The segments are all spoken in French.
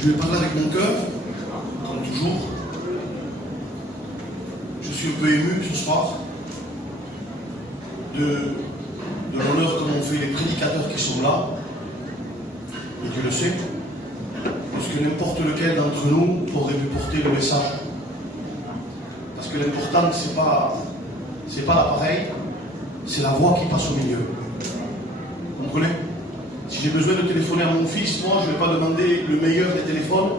je vais parler avec mon cœur, comme toujours. Je suis un peu ému ce soir de l'honneur que m'ont fait les prédicateurs qui sont là. Et Dieu le sait, parce que n'importe lequel d'entre nous aurait pu porter le message. Parce que l'important, c'est pas l'appareil, c'est la voix qui passe au milieu. Vous comprenez? Si j'ai besoin de téléphoner à mon fils, moi, je ne vais pas demander le meilleur des téléphones,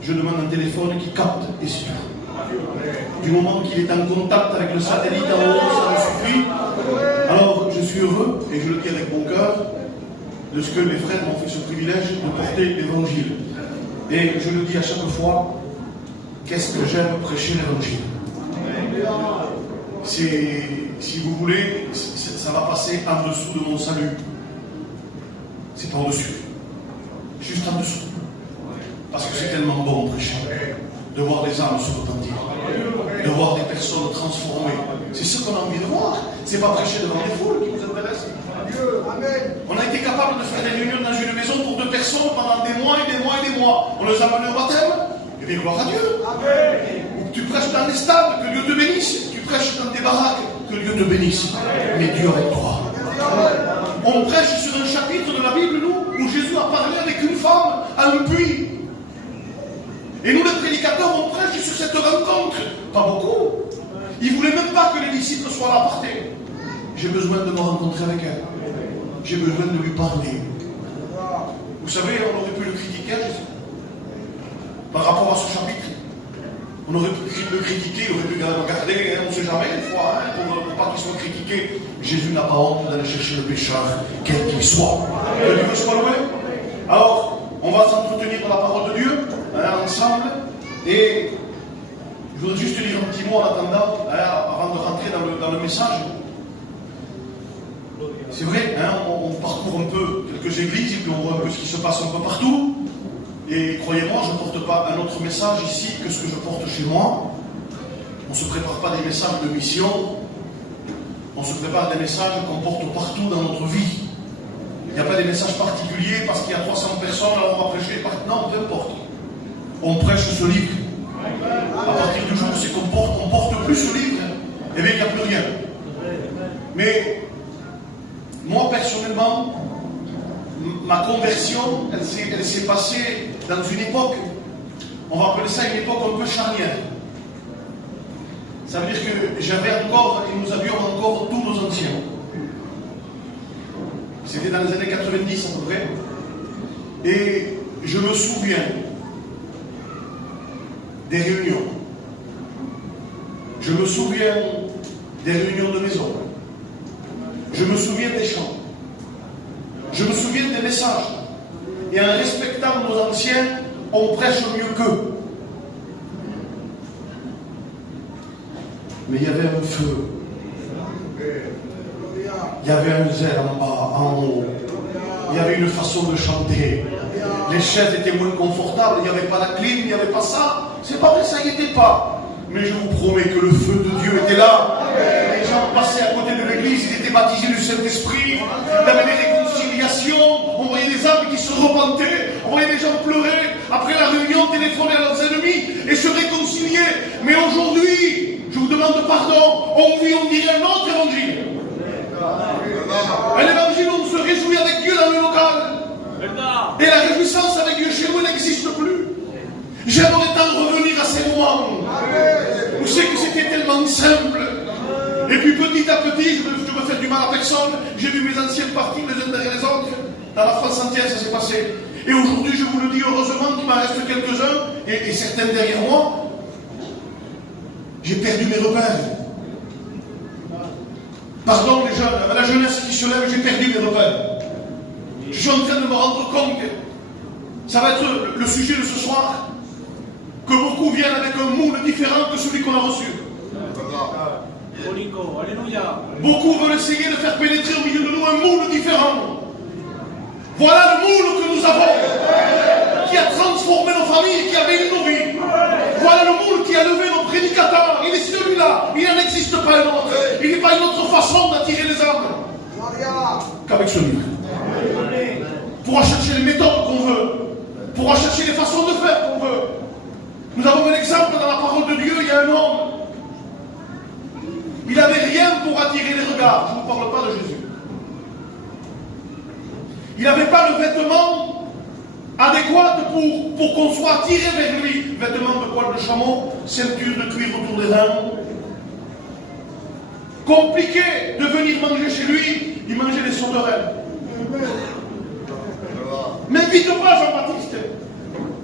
je demande un téléphone qui capte, et c'est tout. Du moment qu'il est en contact avec le satellite en haut, ça me suffit. Alors, je suis heureux, et je le dis avec mon cœur, de ce que mes frères m'ont fait ce privilège de porter l'évangile. Et je le dis à chaque fois, qu'est-ce que j'aime prêcher l'évangile. Si vous voulez, ça va passer en dessous de mon salut. C'est pas au-dessus. Juste en dessous. Parce que c'est tellement bon prêcher. De voir des âmes se repentir. De voir des personnes transformées. C'est ce qu'on a envie de voir. C'est pas prêcher devant des foules qui nous intéressent. On a été capable de faire des réunions dans une maison pour 2 personnes pendant des mois et des mois et des mois. On les a menés au baptême. Et bien gloire à Dieu. Ou tu prêches dans les stades, que Dieu te bénisse. Tu prêches dans des baraques, que Dieu te bénisse. Mais Dieu avec toi. On prêche sur un chapitre de la Bible, nous, où Jésus a parlé avec une femme à un puits. Et nous, les prédicateurs, on prêche sur cette rencontre. Pas beaucoup. Ils ne voulaient même pas que les disciples soient là à portée. J'ai besoin de me rencontrer avec elle. J'ai besoin de lui parler. Vous savez, on aurait pu le critiquer, Jésus. Par rapport à ce chapitre. On aurait pu le critiquer, on aurait pu regarder, on ne sait jamais, des fois, pour pas qu'il soit critiqué. Jésus n'a pas honte d'aller chercher le pécheur, quel qu'il soit. Que Dieu soit loué. Alors, on va s'entretenir dans la parole de Dieu, ensemble, et je voudrais juste lire un petit mot en attendant, avant de rentrer dans le message. C'est vrai, on parcourt un peu quelques églises, et puis on voit un peu ce qui se passe un peu partout. Et croyez-moi, je ne porte pas un autre message ici que ce que je porte chez moi. On ne se prépare pas des messages de mission. On se prépare des messages qu'on porte partout dans notre vie. Il n'y a pas des messages particuliers parce qu'il y a 300 personnes, alors on va prêcher. Non, peu importe. On prêche ce livre. À partir du jour où c'est qu'on porte plus ce livre, eh bien, il n'y a plus rien. Mais moi, personnellement, ma conversion, elle s'est passée dans une époque, on va appeler ça une époque un peu charnière. Ça veut dire que j'avais encore, et nous avions encore tous nos anciens. C'était dans les années 90 à peu près. Et je me souviens des réunions. Je me souviens des réunions de maison. Je me souviens des chants. Je me souviens des messages. Et en respectant nos anciens, on prêche mieux qu'eux. Mais il y avait un feu. Il y avait un zèle en bas, en haut. Il y avait une façon de chanter. Les chaises étaient moins confortables, il n'y avait pas la clim, il n'y avait pas ça. C'est pas vrai, ça n'y était pas. Mais je vous promets que le feu de Dieu était là. Les gens passaient à côté de l'église, ils étaient baptisés du Saint-Esprit. Il y avait des réconciliations. On voyait des âmes qui se repentaient. On voyait des gens pleurer. Après la réunion, téléphoner à leurs ennemis et se réconcilier. Mais aujourd'hui, je vous demande pardon, on vit, on dirait un autre évangile. Un évangile où on se réjouit avec Dieu dans le local. Et la réjouissance avec Dieu chez nous n'existe plus. J'aimerais tant revenir à ces moments où c'est que c'était tellement simple. Et puis petit à petit, je me fais du mal à personne. J'ai vu mes anciennes parties les unes derrière les autres. Dans la France entière, ça s'est passé. Et aujourd'hui, je vous le dis, heureusement qu'il m'en reste quelques-uns, et certains derrière moi. J'ai perdu mes repères. Pardon les jeunes, la jeunesse qui se lève, j'ai perdu mes repères. Je suis en train de me rendre compte, ça va être le sujet de ce soir, que beaucoup viennent avec un moule différent que celui qu'on a reçu. Beaucoup veulent essayer de faire pénétrer au milieu de nous un moule différent. Voilà le moule que nous avons, qui a transformé nos familles, qui a béni nos vies. Voilà le moule qui a levé nos prédicateurs. Il est celui-là, il n'en existe pas un autre. Il n'est pas une autre façon d'attirer les âmes qu'avec ce livre. Pour rechercher les méthodes qu'on veut, pour rechercher les façons a un homme. Il n'avait rien pour attirer les regards. Je ne vous parle pas de Jésus. Il n'avait pas le vêtement adéquat pour qu'on soit attiré vers lui. Vêtements de poil de chameau, ceinture de cuir autour des reins. Compliqué de venir manger chez lui, il mangeait des sauterelles. M'invite pas, Jean-Baptiste.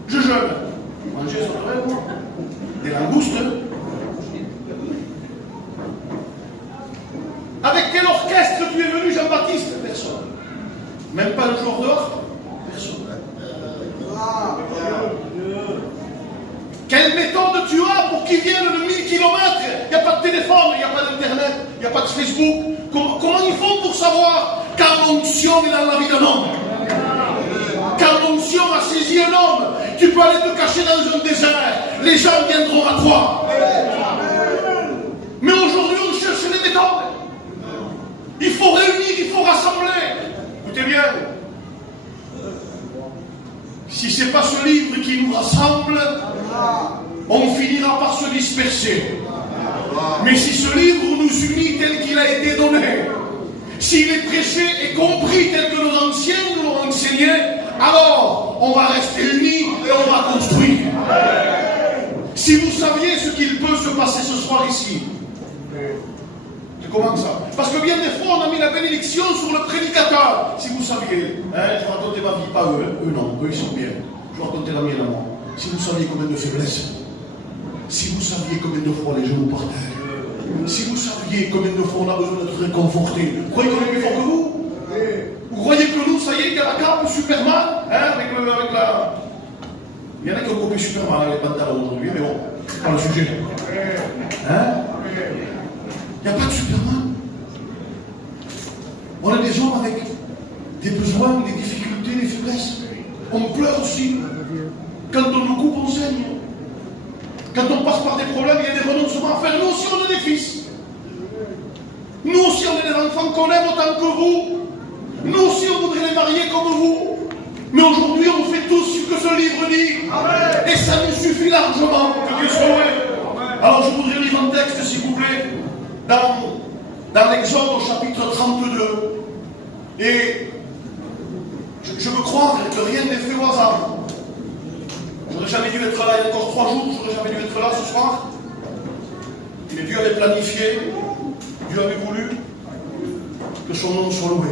Je jeûne. Manger des sauterelles, moi. Des langoustes. Avec quel orchestre tu es venu, Jean-Baptiste? Personne. Même pas le jour dehors? Personne. Quelle méthode tu as pour qu'ils viennent de 1000 km? Il n'y a pas de téléphone, il n'y a pas d'internet, il n'y a pas de Facebook. Comment ils font pour savoir quand l'onction est dans la vie d'un homme? Quand l'onction a saisi un homme, tu peux aller te cacher dans un désert, les gens viendront à toi. Mais aujourd'hui, on cherche les méthodes. Il faut réunir, il faut rassembler. Écoutez bien. Si ce n'est pas ce livre qui nous rassemble, on finira par se disperser. Mais si ce livre nous unit tel qu'il a été donné, s'il est prêché et compris tel que nos anciens nous l'ont enseigné, alors on va rester unis et on va construire. Si vous saviez ce qu'il peut se passer ce soir ici. Comment ça? Parce que bien des fois, on a mis la bénédiction sur le prédicateur. Si vous saviez, je vais raconter ma vie, pas eux, eux non, eux ils sont bien. Je vais raconter la mienne à moi. Si vous saviez combien de faiblesses, si vous saviez combien de fois les gens nous partagent, si vous saviez combien de fois on a besoin d'être réconforté, vous croyez qu'on est plus fort que vous? Vous croyez que nous, ça y est, il y a la cape Superman, avec la... Il y en a qui ont copié Superman, les pantalons aujourd'hui, mais bon, c'est pas le sujet. Il n'y a pas de Superman. On a des gens avec des besoins, des difficultés, des faiblesses. On pleure aussi. Quand on nous coupe, on saigne. Quand on passe par des problèmes, il y a des renoncements à faire. Nous aussi, on est des fils. Nous aussi, on est des enfants qu'on aime autant que vous. Nous aussi, on voudrait les marier comme vous. Mais aujourd'hui, on fait tout ce que ce livre dit. Amen. Et ça nous suffit largement. Que Dieu soit loué. Alors, je voudrais lire un texte, s'il vous plaît. Dans l'Exode au chapitre 32, et je veux croire que rien n'est fait au hasard. J'aurais jamais dû être là il y a encore 3 jours, j'aurais jamais dû être là ce soir. Mais Dieu avait planifié, Dieu avait voulu que son nom soit loué.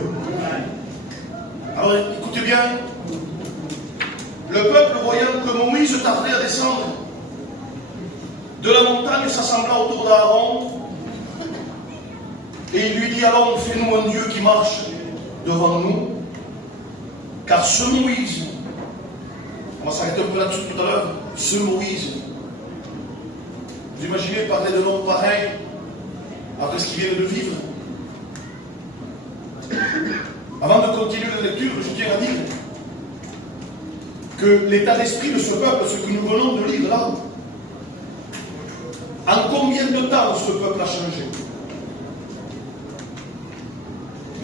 Alors écoutez bien, le peuple voyant que Moïse tardait à descendre de la montagne s'assembla autour d'Aaron. Et il lui dit, alors fais-nous un Dieu qui marche devant nous, car ce Moïse, on va s'arrêter un peu là-dessus tout à l'heure, ce Moïse, vous imaginez parler de l'homme pareil, après ce qu'il vient de vivre. Avant de continuer la lecture, je tiens à dire que l'état d'esprit de ce peuple, ce que nous venons de lire là, en combien de temps ce peuple a changé?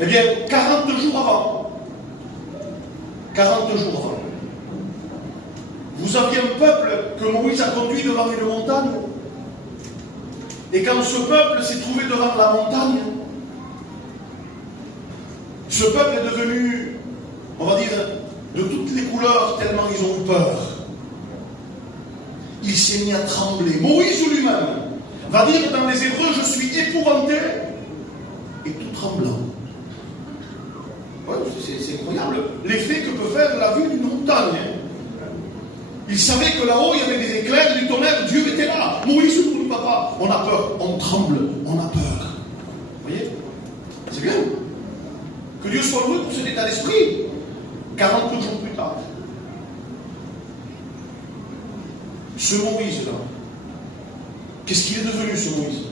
Eh bien, 40 jours avant, vous aviez un peuple que Moïse a conduit devant une montagne, et quand ce peuple s'est trouvé devant la montagne, ce peuple est devenu, on va dire, de toutes les couleurs, tellement ils ont eu peur. Il s'est mis à trembler. Moïse lui-même va dire dans les Hébreux, je suis épouvanté et tout tremblant. Ouais, c'est incroyable l'effet que peut faire la vue d'une montagne. Il savait que là-haut il y avait des éclairs, du tonnerre, Dieu était là. Moïse ne dit pas, on a peur, on tremble, on a peur. Vous voyez? C'est bien. Que Dieu soit loué pour cet état d'esprit. 40 jours plus tard. Ce Moïse-là, qu'est-ce qu'il est devenu, ce Moïse?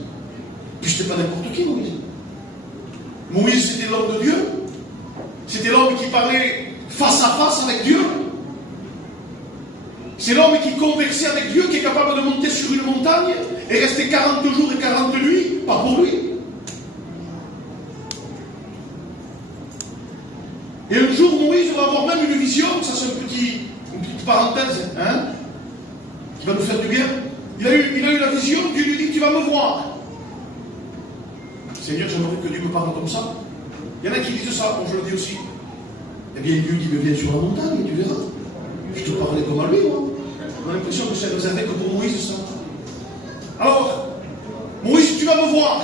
Puis c'était pas n'importe qui, Moïse. Moïse, c'était l'homme de Dieu. C'était l'homme qui parlait face à face avec Dieu. C'est l'homme qui conversait avec Dieu, qui est capable de monter sur une montagne et rester 40 jours et 40 nuits, pas pour lui. Et un jour, Moïse va avoir même une vision, ça c'est une petite parenthèse, qui va nous faire du bien. Il a eu la vision, Dieu lui dit, tu vas me voir. Seigneur, j'aimerais que Dieu me parle comme ça. Il y en a qui disent ça, bon, je le dis aussi. Eh bien, Dieu dit, mais viens sur la montagne, tu verras. Je te parlais comme à lui, moi. On a l'impression que c'est réservé que pour Moïse, ça. Alors, Moïse, tu vas me voir.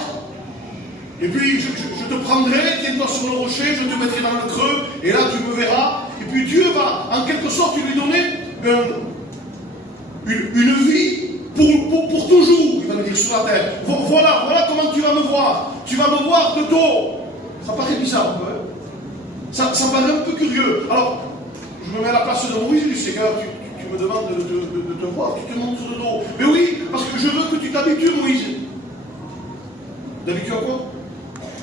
Et puis, je te prendrai, tiens-toi sur le rocher, je te mettrai dans le creux, et là, tu me verras. Et puis, Dieu va, en quelque sorte, lui donner une vie pour toujours, il va le dire, sur la terre. Voilà comment tu vas me voir. Tu vas me voir de dos. Ça paraît bizarre, un peu, hein? Ça paraît un peu curieux. Alors, je me mets à la place de Moïse, je dis, Seigneur, tu me demandes de te voir, tu te montres de dos. Mais oui, parce que je veux que tu t'habitues, Moïse. T'habitues à quoi?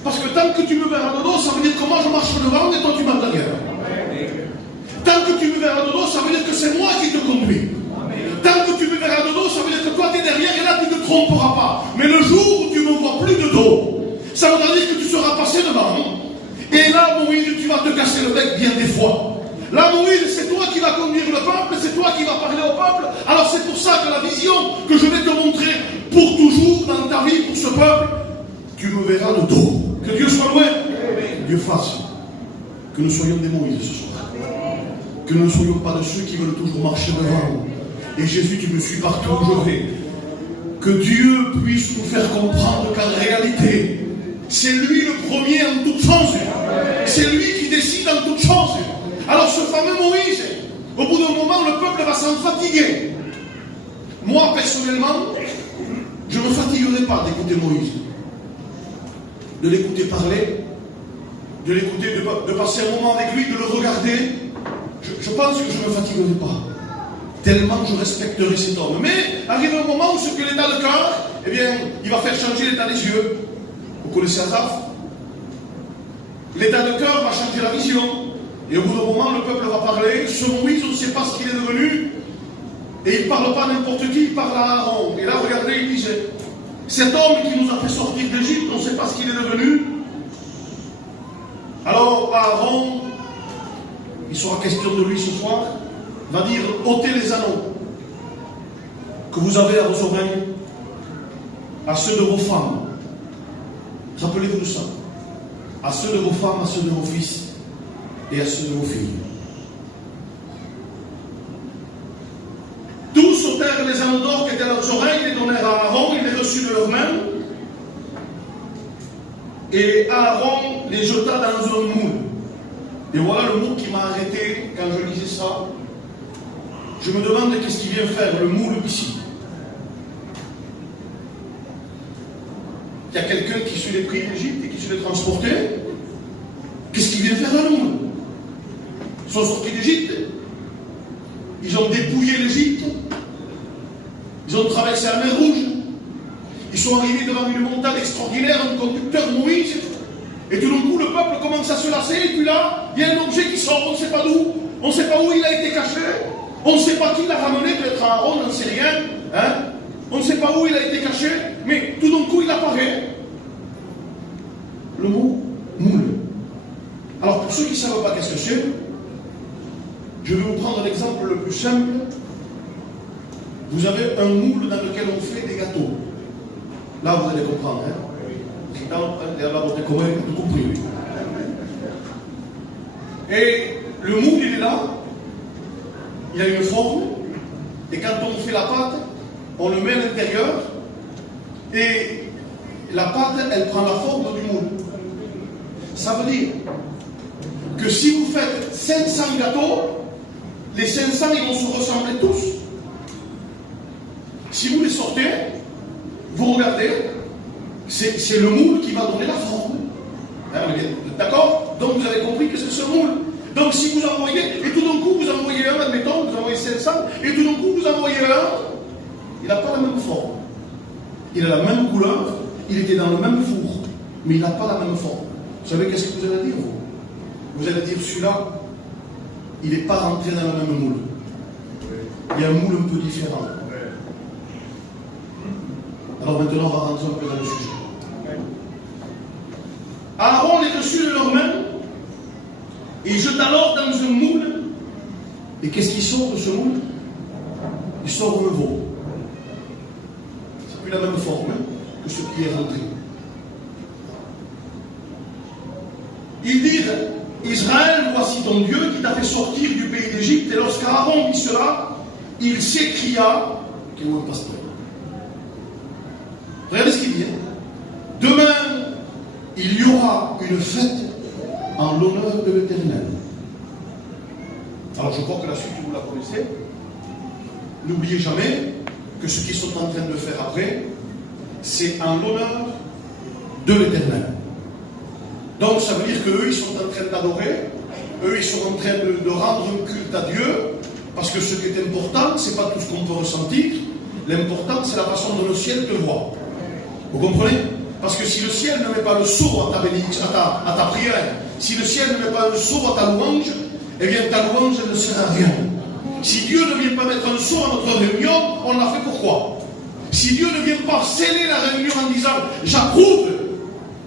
Parce que tant que tu me verras de dos, ça veut dire que moi je marche devant et toi tu marches derrière. Tant que tu me verras de dos, ça veut dire que c'est moi qui te conduis. Tant que tu me verras de dos, ça veut dire que toi tu es derrière et là tu ne te tromperas pas. Mais le jour où tu ne me vois plus de dos, ça voudra dire que tu seras passé devant. Et là, Moïse, tu vas te casser le bec bien des fois. Là, Moïse, c'est toi qui vas conduire le peuple, c'est toi qui vas parler au peuple. Alors c'est pour ça que la vision que je vais te montrer pour toujours dans ta vie, pour ce peuple, tu me verras de dos. Que Dieu soit loué. Dieu fasse que nous soyons des Moïse ce soir. Que nous ne soyons pas de ceux qui veulent toujours marcher devant. Et Jésus, tu me suis partout où je vais. Que Dieu puisse nous faire comprendre qu'en réalité, c'est lui le premier en toutes choses. C'est lui qui décide en toutes choses. Alors ce fameux Moïse, au bout d'un moment, le peuple va s'en fatiguer. Moi, personnellement, je ne me fatiguerai pas d'écouter Moïse. De l'écouter parler, de l'écouter, de passer un moment avec lui, de le regarder. Je pense que je ne me fatiguerai pas. Tellement je respecterai cet homme. Mais arrive un moment où ce que l'état de cœur, eh bien, il va faire changer l'état des yeux. Vous connaissez Asaph? L'état de cœur va changer la vision. Et au bout d'un moment, le peuple va parler. Ce Moïse, on ne sait pas ce qu'il est devenu. Et il ne parle pas n'importe qui, il parle à Aaron. Et là, regardez, il disait, cet homme qui nous a fait sortir d'Égypte, on ne sait pas ce qu'il est devenu. Alors, Aaron, il sera question de lui ce soir, va dire, ôtez les anneaux que vous avez à vos oreilles, à ceux de vos femmes. Rappelez-vous de ça. À ceux de vos femmes, à ceux de vos fils et à ceux de vos filles. Tous ôtèrent les anneaux d'or qui étaient à leurs oreilles, les donnèrent à Aaron, il les reçut de leurs mains. Et Aaron les jeta dans un moule. Et voilà le mot qui m'a arrêté quand je lisais ça. Je me demande qu'est-ce qu'il vient faire, le moule ici. Il y a quelqu'un qui suit les prix d'Égypte et qui suit les transporter. Qu'est-ce qu'il vient faire dans le moule? Ils sont sortis d'Égypte. Ils ont dépouillé l'Égypte. Ils ont traversé la mer Rouge. Ils sont arrivés devant une montagne extraordinaire, un conducteur Moïse. Et tout d'un coup, le peuple commence à se lasser. Et puis là, il y a un objet qui sort, on ne sait pas d'où. On ne sait pas où il a été caché. On ne sait pas qui l'a ramené, peut-être Aaron, on n'en sait rien. Hein? On ne sait pas où il a été caché. Mais tout d'un coup, il apparaît. Le mot moule. Alors, pour ceux qui ne savent pas qu'est-ce que c'est, je vais vous prendre l'exemple le plus simple. Vous avez un moule dans lequel on fait des gâteaux. Là, vous allez comprendre. Hein? Tout compris. Et le moule, il est là. Il a une forme. Et quand on fait la pâte, on le met à l'intérieur. Et la pâte, elle prend la forme du moule. Ça veut dire que si vous faites 500 gâteaux, les 500, ils vont se ressembler tous. Si vous les sortez, vous regardez, c'est le moule qui va donner la forme. Hein, d'accord? Donc vous avez compris que c'est ce moule. Donc si vous envoyez, et tout d'un coup vous envoyez un, admettons, vous envoyez 500, et tout d'un coup vous envoyez un, il n'a pas la même forme. Il a la même couleur, il était dans le même four, mais il n'a pas la même forme. Vous savez qu'est-ce que vous allez dire, vous? Vous allez dire, celui-là, il n'est pas rentré dans le même moule. Il y a un moule un peu différent. Alors maintenant, on va rentrer un peu dans le sujet. Aaron les reçut de leurs mains, et il jeta alors dans un moule. Et qu'est-ce qui sort de ce moule? Il sort un veau. la même forme que ce qui est rentré. Ils disent, Israël, voici ton Dieu qui t'a fait sortir du pays d'Égypte. Et lorsqu'Aaron vit cela, il s'écria, quel est le pasteur? Regardez ce qu'il dit. Demain, il y aura une fête en l'honneur de l'Éternel. Alors je crois que la suite, vous la connaissez. N'oubliez jamais que ce qu'ils sont en train de faire après, c'est en l'honneur de l'Éternel. Donc ça veut dire qu'eux, ils sont en train d'adorer, eux, ils sont en train de rendre un culte à Dieu, parce que ce qui est important, ce n'est pas tout ce qu'on peut ressentir, l'important, c'est la façon dont le ciel te voit. Vous comprenez? Parce que si le ciel ne met pas le sceau à ta bénédiction, à ta prière, si le ciel ne met pas le sceau à ta louange, eh bien ta louange ne sert à rien. Si Dieu ne vient pas mettre un sceau à notre réunion, on l'a fait pourquoi? Si Dieu ne vient pas sceller la réunion en disant j'approuve,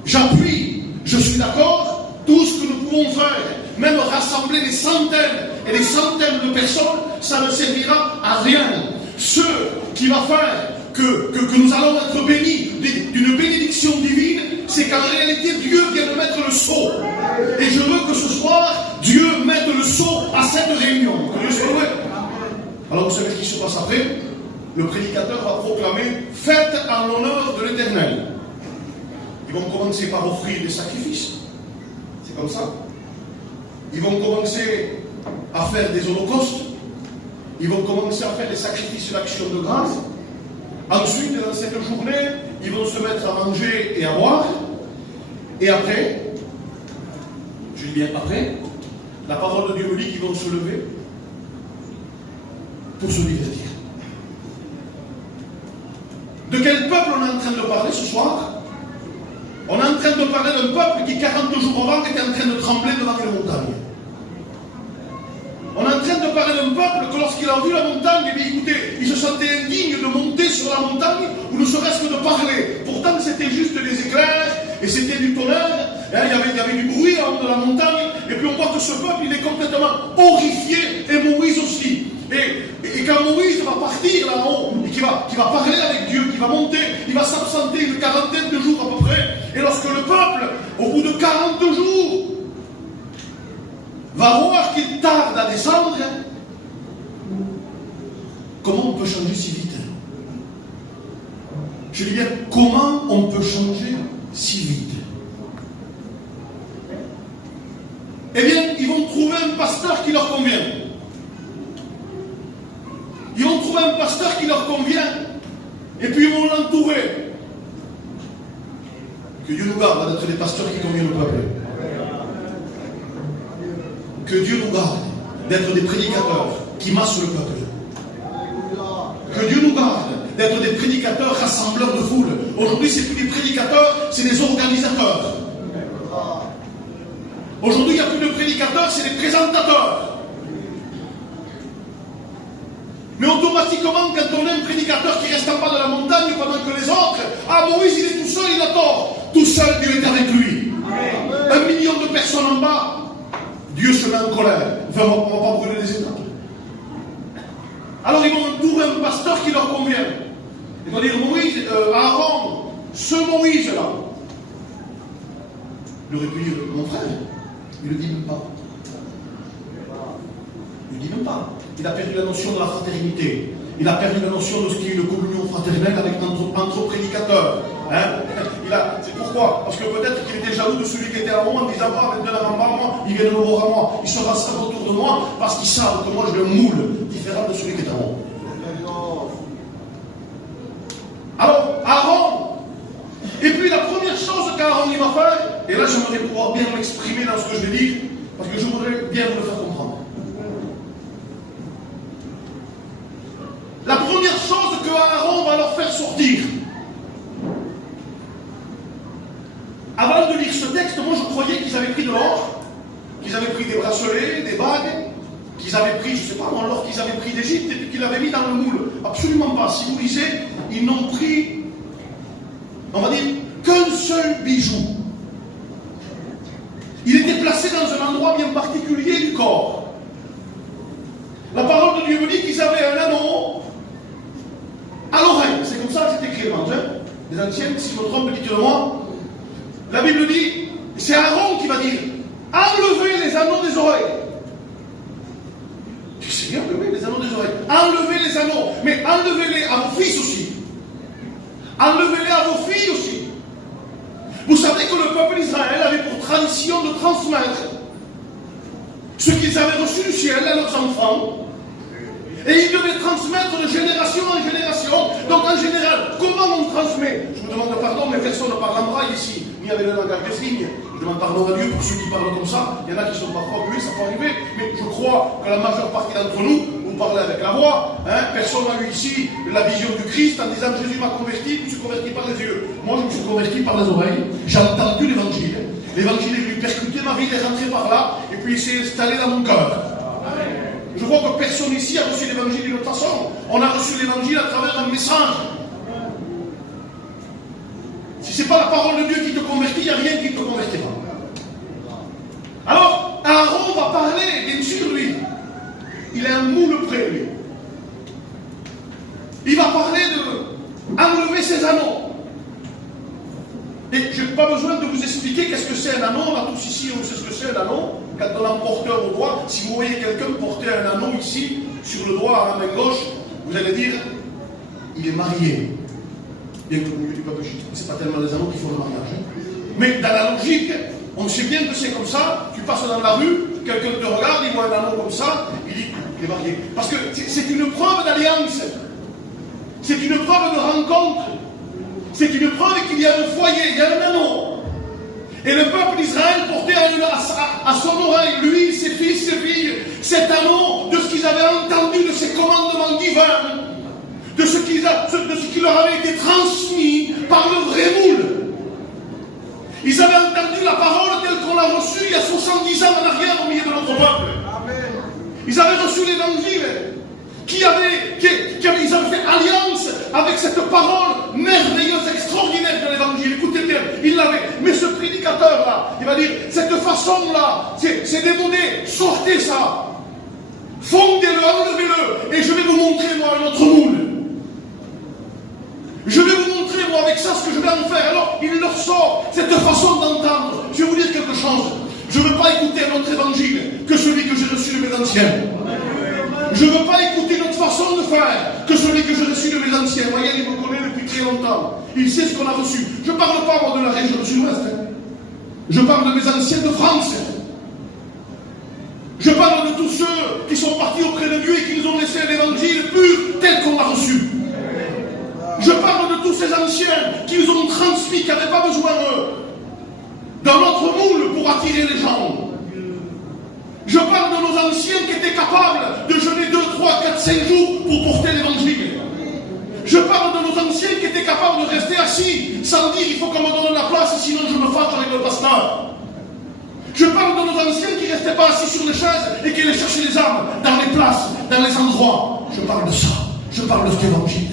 j'appuie, je suis d'accord, tout ce que nous pouvons faire, même rassembler des centaines et des centaines de personnes, ça ne servira à rien. Ce qui va faire que nous allons être bénis d'une bénédiction divine, c'est qu'en réalité Dieu vient de mettre le sceau. Et je veux que ce soir, Dieu mette le sceau à cette réunion. Que Dieu soit loué. Alors vous savez ce qui se passe après? Le prédicateur va proclamer fête en l'honneur de l'Éternel. Ils vont commencer par offrir des sacrifices. C'est comme ça. Ils vont commencer à faire des holocaustes. Ils vont commencer à faire des sacrifices d'action de grâce. Ensuite, dans cette journée, ils vont se mettre à manger et à boire. Et après, je dis bien après, la parole de Dieu me dit qu'ils vont se lever pour se divertir. De quel peuple on est en train de parler ce soir? On est en train de parler d'un peuple qui 40 jours avant était en train de trembler devant une montagne. On est en train de parler d'un peuple que lorsqu'il a vu la montagne, eh bien, écoutez, il se sentait indigne de monter sur la montagne ou ne serait-ce que de parler. Pourtant c'était juste des éclairs et c'était du tonnerre. Hein, il y avait du bruit en haut de la montagne. Et puis on voit que ce peuple il est complètement horrifié, et Moïse aussi. Et quand Moïse va partir là-haut, et qu'il va parler avec Dieu, qu'il va monter, il va s'absenter une quarantaine de jours à peu près. Et lorsque le peuple, au bout de 40 jours, va voir qu'il tarde à descendre, comment on peut changer si vite? Je dis bien, comment on peut changer si vite? Eh bien, ils vont trouver un pasteur qui leur convient. Ils vont trouver un pasteur qui leur convient, et puis ils vont l'entourer. Que Dieu nous garde d'être des pasteurs qui conviennent au peuple. Que Dieu nous garde d'être des prédicateurs qui massent le peuple. Que Dieu nous garde d'être des prédicateurs rassembleurs de foule. Aujourd'hui, c'est plus des prédicateurs, c'est des organisateurs. Aujourd'hui, il n'y a plus de prédicateurs, c'est des présentateurs. Mais automatiquement, quand on est un prédicateur qui reste en bas de la montagne pendant que les autres, Moïse il est tout seul, il a tort. Tout seul, Dieu est avec lui. 1 million de personnes en bas, Dieu se met en colère. Enfin, on ne va pas brûler les étapes. Alors ils vont entourer un pasteur qui leur convient. Ils vont dire Moïse, Aaron, ce Moïse-là. Il aurait pu dire mon frère. Il ne le dit même pas. Il ne le dit même pas. Il a perdu la notion de la fraternité. Il a perdu la notion de ce qui est une communion fraternelle avec entre prédicateurs. Hein? C'est pourquoi? Parce que peut-être qu'il était jaloux de celui qui était à moi en disant maintenant en bas, moi, il vient de me voir à moi. Ils se rassemblent autour de moi parce qu'ils savent que moi je le moule différent de celui qui est à moi. Alors, Aaron, et puis la première chose qu'Aaron il va faire, et là j'aimerais pouvoir bien m'exprimer dans ce que je vais dire, parce que je voudrais bien vous le faire comprendre. La première chose que Aaron va leur faire sortir. Avant de lire ce texte, moi je croyais qu'ils avaient pris de l'or, qu'ils avaient pris des bracelets, des bagues, qu'ils avaient pris, je ne sais pas moi, l'or qu'ils avaient pris d'Égypte et puis qu'ils l'avaient mis dans le moule. Absolument pas. Si vous lisez, ils n'ont pris, on va dire, qu'un seul bijou. Il était placé dans un endroit bien particulier du corps. La parole de Dieu me dit qu'ils avaient un anneau à l'oreille. c'est comme ça que c'est écrit, hein. Les anciennes, si je me trompe, dites-le moi. La Bible dit, c'est Aaron qui va dire, enlevez les anneaux des oreilles. Du Seigneur, oui, les anneaux des oreilles. Enlevez les anneaux, mais enlevez-les à vos fils aussi. Enlevez-les à vos filles aussi. Vous savez que le peuple d'Israël avait pour tradition de transmettre ce qu'ils avaient reçu du ciel à leurs enfants. Et ils devaient transmettre de génération en génération. Donc en général, comment on transmet? Je vous demande pardon, mais personne ne parle en braille ici, ni avec le langage des signes. Je demande pardon à Dieu pour ceux qui parlent comme ça. Il y en a qui sont parfois muets, ça peut arriver. Mais je crois que la majeure partie d'entre nous, vous parlez avec la voix. Hein, personne n'a eu ici la vision du Christ en disant Jésus m'a converti, je me suis converti par les yeux. Moi, je me suis converti par les oreilles. J'ai entendu l'évangile. L'évangile est venu percuter ma vie, il est rentré par là, et puis il s'est installé dans mon cœur. Je vois que personne ici a reçu l'évangile d'une autre façon. On a reçu l'évangile à travers un message. Si ce n'est pas la parole de Dieu qui te convertit, il n'y a rien qui te convertira. Alors, Aaron va parler, bien sûr, lui. Il a un moule près, lui. Il va parler de enlever ses anneaux. Et je n'ai pas besoin de vous expliquer qu'est-ce que c'est un anneau. On a tous ici, on sait ce que c'est un anneau. Quand on a un porteur au doigt, si vous voyez quelqu'un porter un anneau ici, sur le doigt, à la main gauche, vous allez dire, il est marié. Bien que le milieu du peuple juif, ce n'est pas tellement les anneaux qui font le mariage. Hein. Mais dans la logique, on sait bien que c'est comme ça. Tu passes dans la rue, quelqu'un te regarde, il voit un anneau comme ça, il dit, il est marié. Parce que c'est une preuve d'alliance. C'est une preuve de rencontre. C'est une preuve qu'il y a un foyer, il y a un anneau. Et le peuple d'Israël portait à son oreille, lui, ses fils, ses filles, cet anneau de ce qu'ils avaient entendu, de ces commandements divins, de ce qui leur avait été transmis par le vrai moule. Ils avaient entendu la parole telle qu'on l'a reçue il y a 70 ans en arrière au milieu de notre peuple. Ils avaient reçu l'évangile. Ils avaient fait alliance avec cette parole merveilleuse, extraordinaire de l'évangile. Écoutez bien, il l'avait. Mais ce prédicateur-là, il va dire, cette façon-là, c'est démodé, sortez ça. Fondez-le, enlevez-le, et je vais vous montrer, moi, un autre moule. Je vais vous montrer, moi, avec ça, ce que je vais en faire. Alors, il leur sort cette façon d'entendre. Je vais vous dire quelque chose. Je ne veux pas écouter un autre évangile que celui que j'ai reçu de mes anciens. Je ne veux pas écouter notre façon de faire que celui que j'ai reçu de mes anciens. Voyez, il me connaît depuis très longtemps. Il sait ce qu'on a reçu. Je ne parle pas, moi, de la région sud-ouest. Je parle de mes anciens de France. Je parle de tous ceux qui sont partis auprès de Dieu et qui nous ont laissé l'évangile pur tel qu'on l'a reçu. Je parle de tous ces anciens qui nous ont transmis, qui n'avaient pas besoin d'un autre moule pour attirer les gens. Je parle de nos anciens qui étaient capables de jeûner 2, 3, 4, 5 jours pour porter l'évangile. Je parle de nos anciens qui étaient capables de rester assis sans dire il faut qu'on me donne la place sinon je me fâche avec le pasteur. Je parle de nos anciens qui ne restaient pas assis sur les chaises et qui allaient chercher les armes dans les places, dans les endroits. Je parle de ça. Je parle de cet évangile.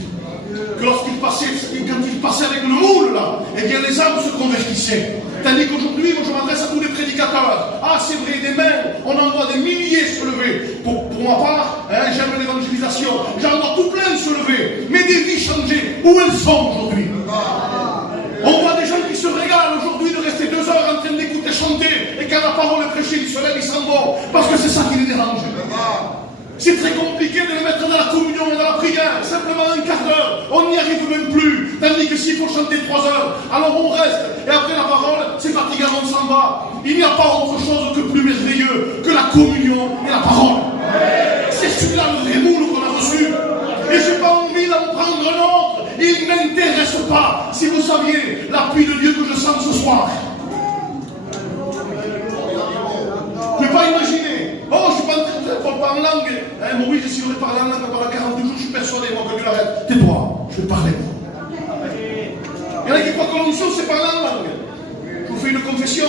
Que lorsqu'il passait, quand il passait avec le moule là, eh bien les âmes se convertissaient. Tandis qu'aujourd'hui, moi je m'adresse à tous les prédicateurs. Ah, c'est vrai, des mains, on en voit des milliers se lever. Pour ma part, hein, j'aime l'évangélisation. J'en vois tout plein se lever. Mais des vies changées, où elles sont aujourd'hui? On voit des gens qui se régalent aujourd'hui de rester 2 heures en train d'écouter chanter. Et quand la parole est prêchée, ils se lèvent, ils s'en vont. Parce que c'est ça qui les dérange. C'est très compliqué de les mettre dans la communion et dans la prière. Simplement un quart d'heure, on n'y arrive même plus. Tandis que s'il faut chanter 3 heures, alors on reste. Et après la parole, c'est fatigant, on s'en va. Il n'y a pas autre chose que plus merveilleux que la communion et la parole. C'est celui-là le vrai moule qu'on a reçu. Et je n'ai pas envie d'en prendre un autre. Il ne m'intéresse pas. Si vous saviez l'appui de Dieu que je sens ce soir. Vous ne pouvez pas imaginer. Oh, je ne suis pas en train de parler en langue. Hein, moi, oui, si on parler en langue pendant 40 jours, je suis persuadé, moi, que Dieu l'arrête. Tais-toi, je vais parler. Il y en a qui croient que l'onction, c'est parler en langue. Je vous fais une confession.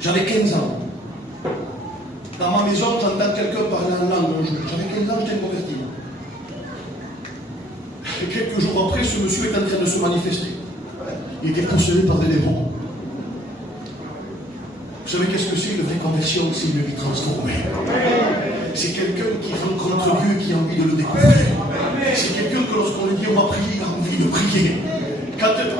J'avais 15 ans. Dans ma maison, j'entends quelqu'un parler en langue un jour. J'avais 15 ans, j'étais converti. Et quelques jours après, ce monsieur est en train de se manifester. Il était possédé par des démons. Vous savez qu'est-ce que c'est une vraie conversion? C'est une vie transformée. C'est quelqu'un qui rencontre Dieu et qui a envie de le découvrir. C'est quelqu'un que lorsqu'on lui dit on va prier,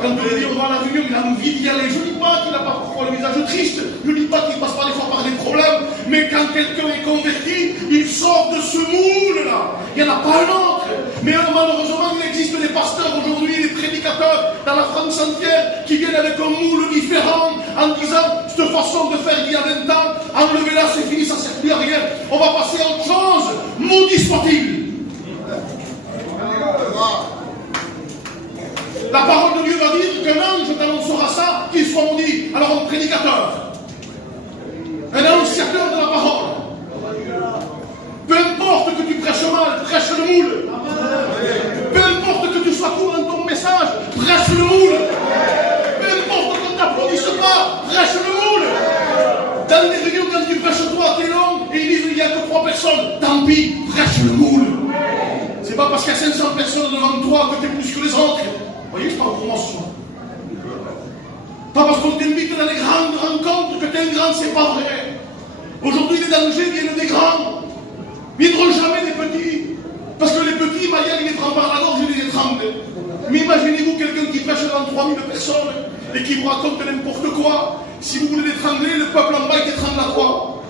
Quand on lui dit on va à la réunion, il a envie d'y aller. Je ne dis pas qu'il n'a pas parfois le visage triste, je ne dis pas qu'il passe pas des fois par des problèmes, mais quand quelqu'un est converti, il sort de ce moule-là. Il n'y en a pas un autre. Mais malheureusement, il existe des pasteurs aujourd'hui, des prédicateurs dans la France entière qui viennent avec un moule différent en disant cette façon de faire il y a 20 ans, enlevez-la, c'est fini, ça ne sert plus à rien. On va passer à autre chose. Maudit soit-il. La parole de Dieu va dire qu'un ange t'annoncera ça, qu'il soit maudit. Alors un prédicateur, un annonciateur de la parole, peu importe que tu prêches mal, prêche le moule. Peu importe que tu sois court dans ton message, prêche le moule. Peu importe qu'on ne t'applaudisse pas, prêche le moule. Dans les réunions, quand tu prêches toi, t'es long, et ils disent il n'y a que 3 personnes, tant pis, prêche le moule. C'est pas parce qu'il y a 500 personnes devant toi que tu es plus que les autres. Vous voyez, je parle pour moi ce soir. Pas parce qu'on t'invite dans les grandes rencontres que tu es un grand, c'est pas vrai. Aujourd'hui, les dangers viennent des grands. Viendront jamais des petits. Parce que les petits, Maïa, il les prend par la gorge et il les étrangle. Mais imaginez-vous quelqu'un qui prêche devant 3000 personnes et qui vous raconte n'importe quoi. Si vous voulez l'étrangler, le peuple en bas, il t'étrangle à toi.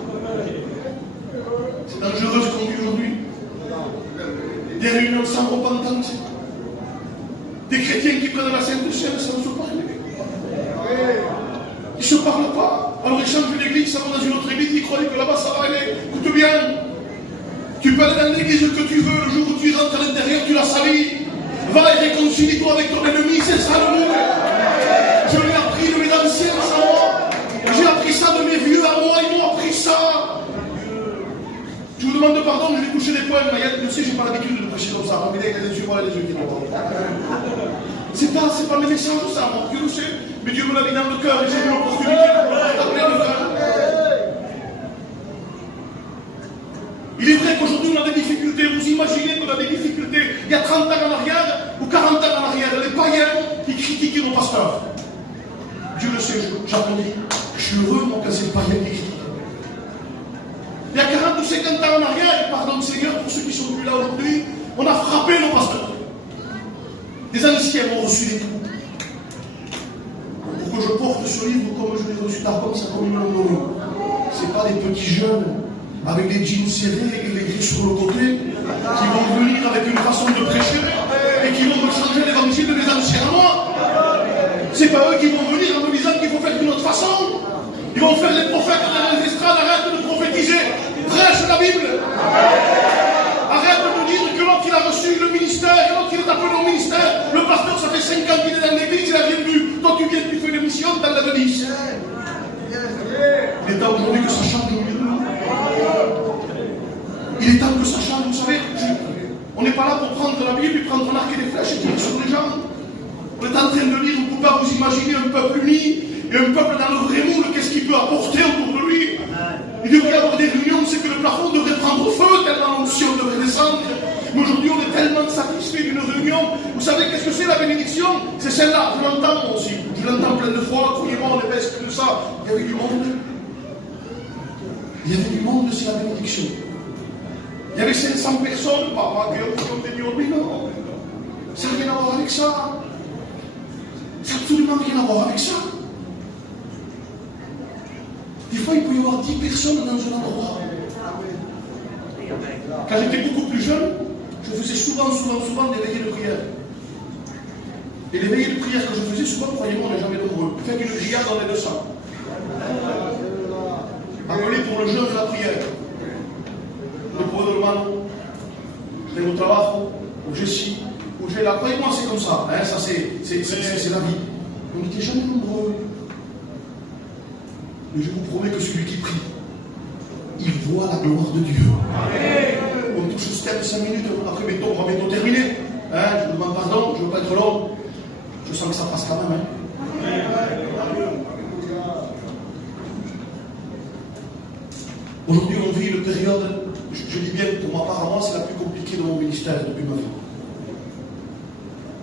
C'est dangereux ce qu'on vit aujourd'hui. Des réunions sans repentance. Des chrétiens qui prennent la Sainte Seine sans se parler. Ils ne se parlent pas. Alors ils changent d'église, ça va dans une autre église, ils croient que là-bas ça va aller. Écoute bien. Tu peux aller dans l'église que tu veux, le jour où tu rentres à l'intérieur, tu la salis. Va et réconcilie-toi avec ton ennemi, c'est ça le mot. Je l'ai appris de mes anciens à moi. J'ai appris ça de mes vieux à moi, ils m'ont appris ça. Je vous demande pardon, je vais toucher des points, mais je sais, j'ai pas l'habitude de prêcher comme ça. Mais il y a des yeux, voilà les yeux qui m'entendent. C'est pas mes messages, ça, moi, Dieu le sait. Mais Dieu me l'a mis dans le cœur et j'ai eu l'opportunité de le partager le cœur. Il est vrai qu'aujourd'hui on a des difficultés. Vous imaginez qu'on a des difficultés il y a 30 ans en arrière ou 40 ans en arrière. Les païens qui critiquaient nos pasteurs. Dieu le sait, j'applaudis. Je suis heureux, moi, quand c'est le païen qui critique. Il y a 40 ou 50 ans en arrière, pardon Seigneur, pour ceux qui sont plus là aujourd'hui, on a frappé nos pasteurs. Les anciens ont reçu des coups. Pour que je porte ce livre comme je l'ai reçu tard comme ça, comme ils l'ont nommé. Ce n'est pas des petits jeunes avec des jeans serrés et les gris sur le côté qui vont venir avec une façon de prêcher et qui vont me changer l'évangile de mes anciens à moi. C'est pas eux qui vont venir en me disant qu'il faut faire d'une autre façon. Ils vont faire les prophètes dans les estrades, arrête de prophétiser, prêche la Bible. Arrête de me dire que l'autre il a reçu le ministère, que l'autre il est appelé au ministère. Le pasteur, ça fait 5 ans qu'il est dans l'église, il n'a rien vu. Toi tu viens, tu fais une mission dans la Venise. Il est temps aujourd'hui que ça change au milieu de nous. Il est temps que ça change, vous savez. On n'est pas là pour prendre la Bible et prendre un arc et des flèches et tirer sur les gens. On est en train de lire, vous ne pouvez pas vous imaginer un peuple uni et un peuple dans le vrai moule, qu'est-ce qu'il peut apporter autour de lui. Il devrait y avoir des réunions, c'est que le plafond devrait prendre feu, tellement l'onction devrait descendre. Mais aujourd'hui, on est tellement satisfait d'une réunion. Vous savez qu'est-ce que c'est la bénédiction? C'est celle-là, je l'entends moi aussi. Je l'entends plein de fois, croyez-moi, on est presque de ça. Il y avait du monde. Il y avait du monde, c'est la bénédiction. Il y avait 500 personnes, pas Dieu, mais non. Ça n'a rien à voir avec ça. Ça n'a absolument rien à voir avec ça. Des fois, il peut y avoir 10 personnes dans un endroit. Quand j'étais beaucoup plus jeune, je faisais souvent des veillées de prière. Et les veillées de prière que je faisais, souvent, croyez-moi, on n'est jamais nombreux. Faites une grillade dans les 200. Appelé pour le jeûne de la prière. Después del hermano, tengo trabajo, où je suis, où j'ai la. Croyez-moi, c'est comme ça. Hein, ça, c'est la vie. On n'était jamais nombreux. Mais je vous promets que celui qui prie, il voit la gloire de Dieu. On touche ce step 5 minutes, après on va bientôt terminer. Hein, je vous demande pardon, je ne veux pas être long. Je sens que ça passe quand même. Hein. Aujourd'hui, on vit une période, je dis bien pour ma part, à moi, c'est la plus compliquée de mon ministère depuis ma vie.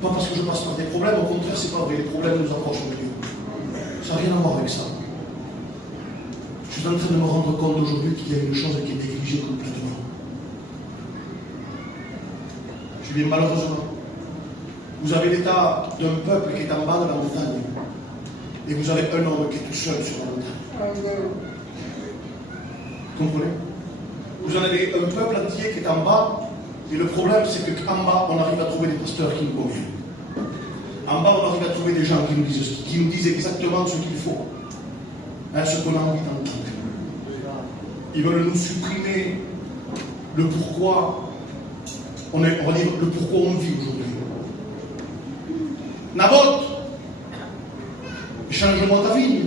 Pas parce que je passe par des problèmes, au contraire, c'est pas vrai, les problèmes nous approchent de Dieu. Ça n'a rien à voir avec ça. Je suis en train de me rendre compte aujourd'hui qu'il y a une chose qui est négligée complètement. Je dis malheureusement, Vous avez l'état d'un peuple qui est en bas de la montagne. Et vous avez un homme qui est tout seul sur la montagne. Comprenez? Vous en avez un peuple entier qui est en bas. Et le problème, c'est qu'en bas, on arrive à trouver des pasteurs qui nous conviennent. En bas, on arrive à trouver des gens qui nous disent exactement ce qu'il faut. Hein, ce qu'on a envie d'entendre. Ils veulent nous supprimer le pourquoi on va dire le pourquoi on vit aujourd'hui. Naboth, change-moi ta vigne.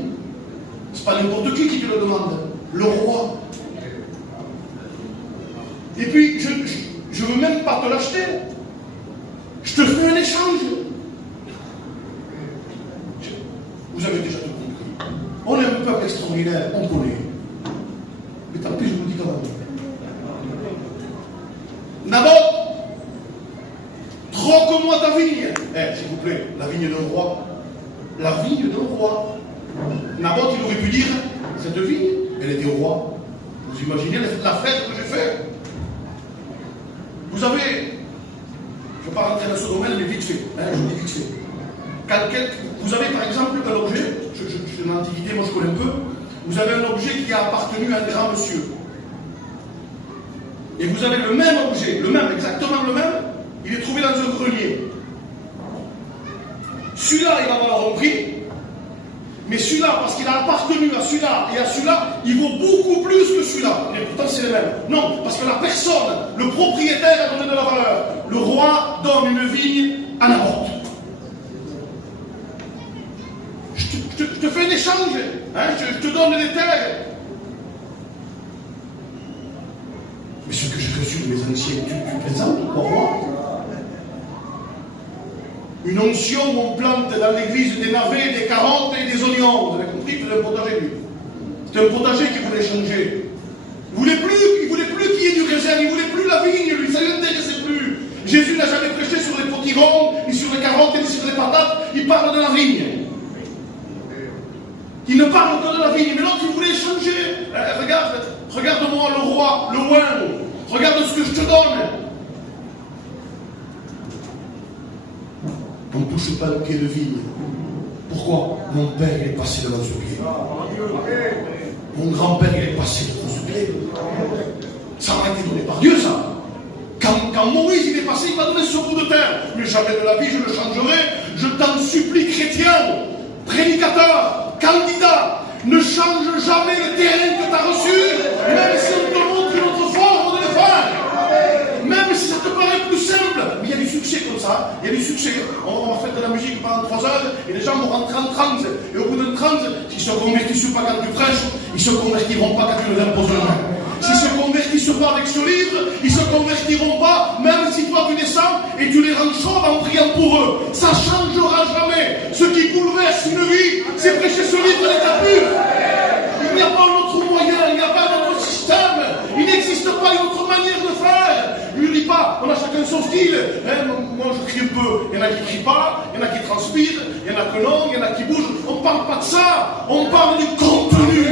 C'est pas n'importe qui te le demande. Le roi. Et puis, je ne veux même pas te l'acheter. Je te fais un échange. Vous avez déjà tout compris. On est un peuple extraordinaire, on connaît. Mais tant pis, je vous dis quand même. Naboth, troque-moi ta vigne. S'il vous plaît, la vigne d'un roi. La vigne d'un roi. Naboth, il aurait pu dire, cette vigne, elle était au roi. Vous imaginez la fête que j'ai faite? Vous avez, je ne vais pas rentrer dans ce domaine, mais vite fait. Je vous dis vite fait. Vous avez par exemple un objet, je suis dans l'Antiquité, moi je connais un peu, vous avez un objet qui a appartenu à un grand monsieur. Et vous avez le même objet, exactement le même, il est trouvé dans un grenier. Celui-là, il va valoir un prix, mais celui-là, parce qu'il a appartenu à celui-là et à celui-là, il vaut beaucoup plus que celui-là. Et pourtant, c'est les mêmes. Non, parce que la personne, le propriétaire a donné de la valeur. Le roi donne une vigne à Naboth. Je te fais un échange, je te donne des terres. Mais ce que j'ai reçu de mes anciens, tu présentes au roi? Une onction où on plante dans l'église des navets, des carottes et des oignons. Vous avez compris, c'est un potager, lui. C'est un potager qui voulait changer. Il ne voulait plus qu'il y ait du raisin, il ne voulait plus la vigne, lui, ça ne l'intéressait plus. Jésus n'a jamais prêché sur les potirons, ni sur les carottes, ni sur les patates, il parle de la vigne. Il ne parle que de la vigne, mais l'autre, il voulait changer. Regarde-moi le roi, le oin, regarde ce que je te donne. On ne touche pas le pied de vigne. Pourquoi? Mon père est passé devant ce pied. Mon grand-père est passé devant ce pied. Ça m'a été donné par Dieu, ça. Quand Moïse il est passé, il m'a donné ce bout de terre. Mais jamais de la vie, je le changerai. Je t'en supplie, chrétien, prédicateur, candidat, ne change jamais le terrain que tu as reçu, même si on te montre une autre forme de le faire. Même si ça te paraît plus simple. Mais il y a du succès comme ça. Il y a du succès. On va faire de la musique pendant 3 heures et les gens vont rentrer en transe. Et au bout d'un transe, s'ils se convertissent pas quand tu prêches, ils ne se convertiront pas quand tu leur imposes la main. S'ils ne se convertissent pas avec ce livre, ils ne se convertiront pas, même si toi tu descends et tu les rends chauds en priant pour eux. Ça ne changera jamais. Ce qui bouleverse une vie, c'est prêcher ce livre d'état pur. Il n'y a pas un autre moyen, il n'y a pas un autre système. Il n'existe pas une autre manière de faire. Je ne dis pas, on a chacun son style. Moi je crie un peu, il y en a qui ne crient pas, il y en a qui transpirent, il y en a que non, il y en a qui bougent. On ne parle pas de ça, on parle du contenu.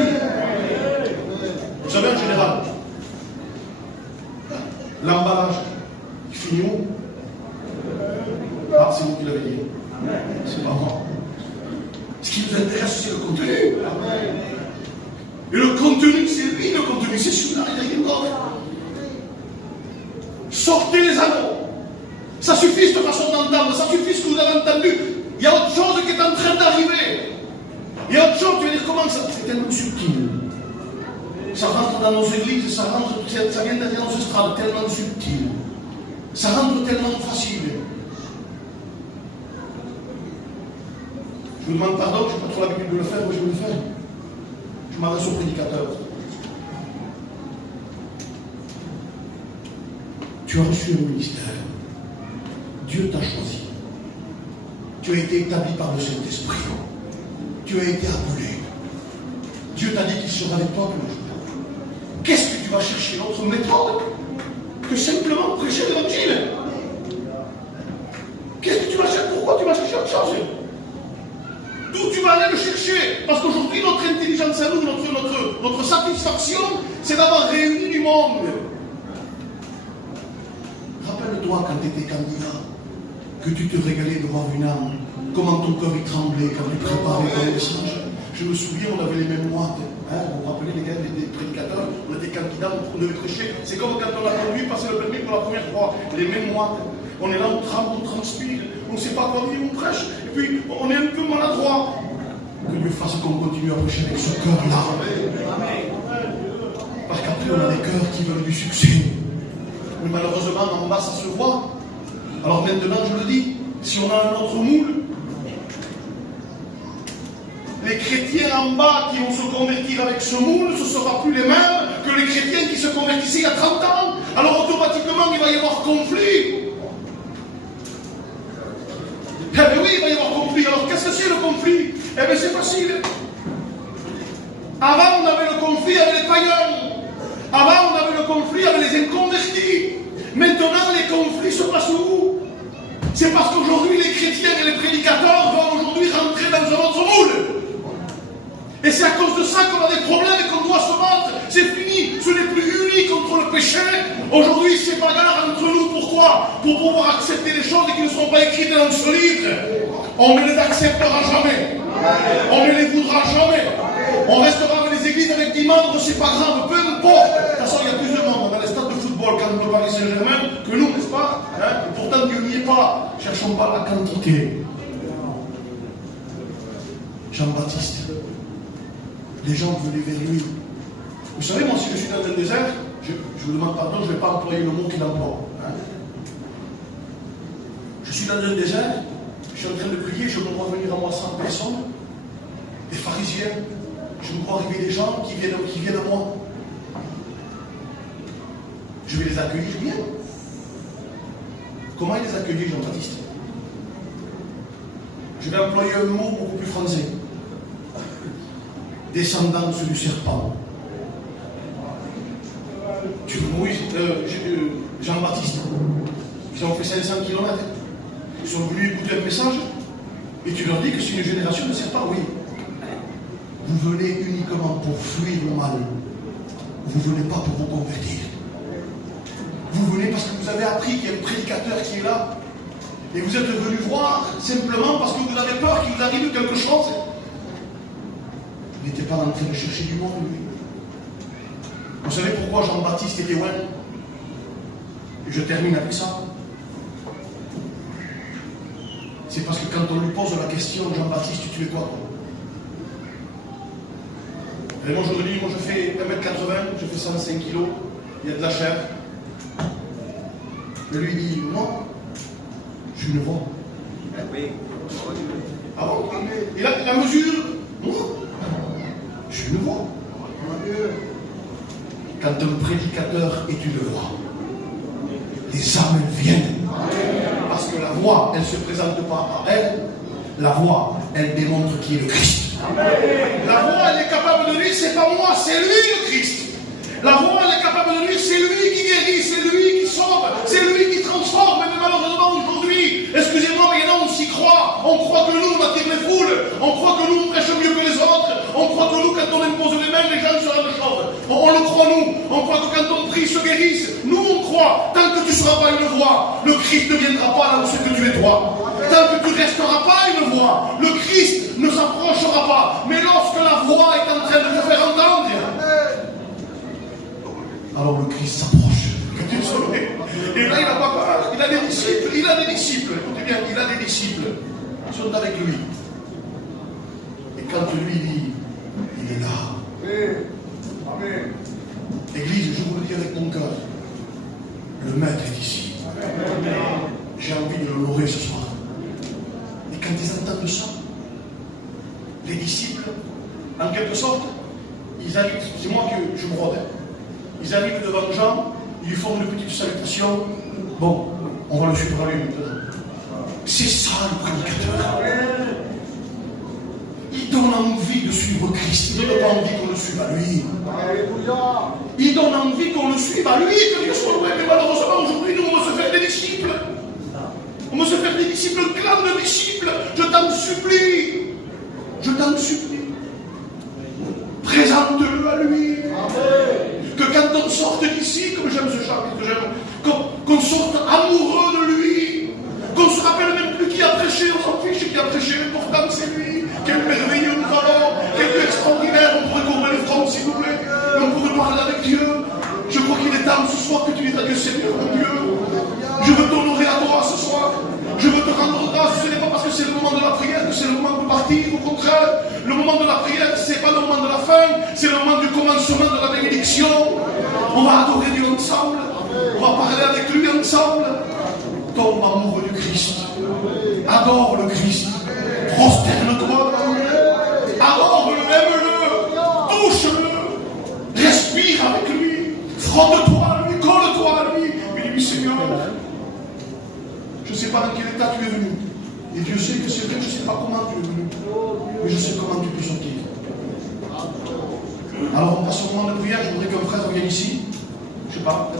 Vous savez en général, l'emballage, il finit où? Ah, c'est vous qui l'avez dit. C'est pas moi. Ce qui nous intéresse, c'est le contenu. Et le contenu, c'est lui, le contenu, c'est celui-là, il n'y a rien d'autre. Sortez les anneaux. Ça suffit cette façon d'entendre, ça suffit ce que vous avez entendu. Il y a autre chose qui est en train d'arriver. Il y a autre chose, tu vas dire comment ça? C'est tellement subtil. Ça rentre dans nos églises, ça vient derrière nos estrades, tellement subtil. Ça rentre tellement facile. Je vous demande pardon, je n'ai pas trop l'habitude de le faire, mais je vais le faire. Je m'adresse au prédicateur. Tu as reçu un ministère. Dieu t'a choisi. Tu as été établi par le Saint-Esprit. Tu as été appelé. Dieu t'a dit qu'il sera avec toi pour le jour. Qu'est-ce que tu vas chercher? Notre méthode que simplement prêcher l'évangile? Qu'est-ce que tu vas chercher? Pourquoi tu vas chercher autre chose? D'où tu vas aller le chercher? Parce qu'aujourd'hui, notre intelligence à nous, notre satisfaction, c'est d'avoir réuni du monde. Rappelle-toi quand tu étais candidat. que tu te régalais de voir une âme, comment ton cœur y tremblait quand tu préparais ton message. Je me souviens, on avait les mêmes moites. Hein, vous vous rappelez les gars, des prédicateurs, on était candidats, on devait prêcher. C'est comme quand on a conduit, passer le permis pour la première fois. Les mêmes moites. On est là, on tremble, on transpire, on ne sait pas quoi dire, on prêche. Et puis, on est un peu maladroit. Que Dieu fasse qu'on continue à prêcher avec ce cœur-là. Parce qu'après, on a des cœurs qui veulent du succès. Mais malheureusement, en bas, ça se voit. Alors maintenant, je le dis, si on a un autre moule, les chrétiens en bas qui vont se convertir avec ce moule, ce ne sera plus les mêmes que les chrétiens qui se convertissaient il y a 30 ans. Alors automatiquement, il va y avoir conflit. Eh bien oui, il va y avoir conflit. Alors qu'est-ce que c'est le conflit? Eh bien c'est facile. Avant, on avait le conflit avec les païens. Avant, on avait le conflit avec les inconvertis. Maintenant, les conflits se passent où? C'est parce qu'aujourd'hui, les chrétiens et les prédicateurs vont aujourd'hui rentrer dans un autre moule. Et c'est à cause de ça qu'on a des problèmes et qu'on doit se battre. C'est fini. Ce n'est plus uni contre le péché. Aujourd'hui, c'est bagarre entre nous. Pourquoi? Pour pouvoir accepter les choses qui ne sont pas écrites dans ce livre. On ne les acceptera jamais. On ne les voudra jamais. On restera dans les églises avec 10 membres, c'est pas grave, peu importe. De toute façon, il y a plus de monde dans les stades de football quand le Paris Saint-Germain que nous, n'est-ce pas, hein? Et pourtant, Dieu n'y est pas. Cherchons pas la quantité. Jean-Baptiste. Les gens venaient vers lui. Vous savez, moi, si je suis dans un désert, je vous demande pardon, je ne vais pas employer le mot qu'il emploie. Hein? Je suis dans un désert, je suis en train de prier, je me vois venir à moi 100 personnes, des pharisiens, je me vois arriver des gens qui viennent à moi. Je vais les accueillir bien. Comment il les accueillit, Jean-Baptiste? Je vais employer un mot beaucoup plus français. Descendance du serpent. Tu Moïse, Jean-Baptiste, ils ont fait 500 km. Ils sont venus écouter un message et tu leur dis que c'est une génération de serpents. Oui. Vous venez uniquement pour fuir le mal. Vous ne venez pas pour vous convertir. Vous venez parce que vous avez appris qu'il y a un prédicateur qui est là. Et vous êtes venu voir simplement parce que vous avez peur qu'il vous arrive quelque chose. Il n'était pas en train de chercher du monde, lui. Vous savez pourquoi Jean-Baptiste était loin? Et je termine avec ça. C'est parce que quand on lui pose la question, Jean-Baptiste, tu es quoi? Et moi je me dis, moi je fais 1m80, je fais 105 kg, il y a de la chair. Et lui dit, moi, je suis une voix. Ah bon? Et la mesure, moi, je suis une voix. Quand un prédicateur est une voix, les âmes viennent. Parce que la voix, elle ne se présente pas à elle. La voix, elle démontre qui est le Christ. La voix, elle est capable de dire, c'est pas moi, c'est lui le Christ. La voix, elle est capable de dire, c'est lui qui guérit, c'est lui qui sauve, c'est lui qui transforme. Mais malheureusement, aujourd'hui, excusez-moi, mais non, on s'y croit. On croit que nous, on attire les foules. On croit que nous, on prêche mieux que les autres. On croit que nous, quand on impose les mains, les gens se rendent choses. On le croit, nous. On croit que quand on prie, se guérissent. Nous, on croit. Tant que tu ne seras pas une voix, le Christ ne viendra pas là où c'est que tu es toi. Tant que tu ne resteras pas une voix, le Christ ne s'approchera pas. Mais lorsque la voix est en train de te faire entendre, alors le Christ s'approche. Et là, il n'a pas peur. Il a des disciples. Il a des disciples. Écoutez bien, il a des disciples. Ils sont avec lui. Et quand lui dit, il est là. Amen. Église, je vous le dis avec mon cœur. Le maître est ici. J'ai envie de l'honorer ce soir. Et quand ils entendent ça, les disciples, en quelque sorte, ils arrivent, c'est moi que je me rodais. Ils arrivent devant Jean, ils lui font une petite salutation. Bon, on va le suivre à lui maintenant. C'est ça le prédicateur. Il donne envie de suivre Christ. Il ne donne pas envie qu'on le suive à lui. Il donne envie qu'on le suive à lui, que Dieu soit loué. Mais malheureusement, aujourd'hui, nous, on veut se faire des disciples. On veut se faire des disciples, un clan de disciples. Je t'en supplie. Je t'en supplie. Présente-le à lui. Que quand on sorte d'ici, comme j'aime ce chapitre, qu'on sorte amoureux de lui, qu'on se rappelle Seigneur. Le moment de la prière, ce n'est pas le moment de la fin, c'est le moment du commencement de la bénédiction. On va adorer Dieu ensemble. On va parler avec lui ensemble. Tombe amoureux du Christ. Adore le Christ. Prosterne-toi. Adore-le, aime-le. Touche-le. Respire avec lui. Frotte-toi à lui, colle-toi à lui. Mais dis-lui, Seigneur, je ne sais pas dans quel état tu es venu. Et Dieu sait que c'est vrai, je ne sais pas comment tu es venu. Mais je sais comment tu peux sortir. Alors on passe au moment de prière. Je voudrais qu'un frère vienne ici. Je ne sais pas,